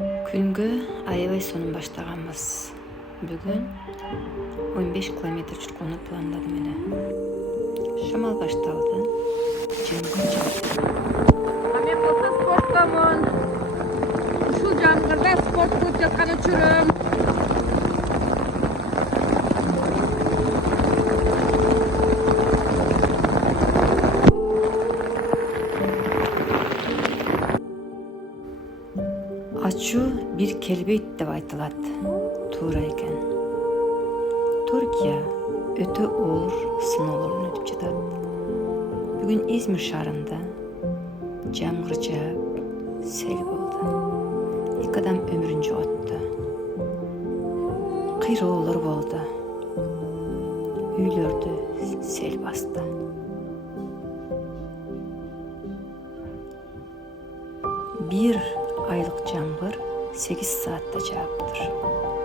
Күнгө аябай сонун баштаганбыз. Бүгүн 15 километр жүргөнү пландадым эле. Шамал башталды. Жамгыр жаады. Мен болса спорттамын. Ушул жамгырда спорт кылып жаткан учурум. Ачуу бир келбейт деп айтылат. Туура экен. Түркия өтө оор сыноолордон өтүп жатат. Бүгүн Измир шаарында жамгыр жаап, сел болду. 2 адам өмүрүн жоготту. Кыйроолор болду. Үйлөрдү сел басты. Bir aylık жамгыр 8 саатта жааптыр.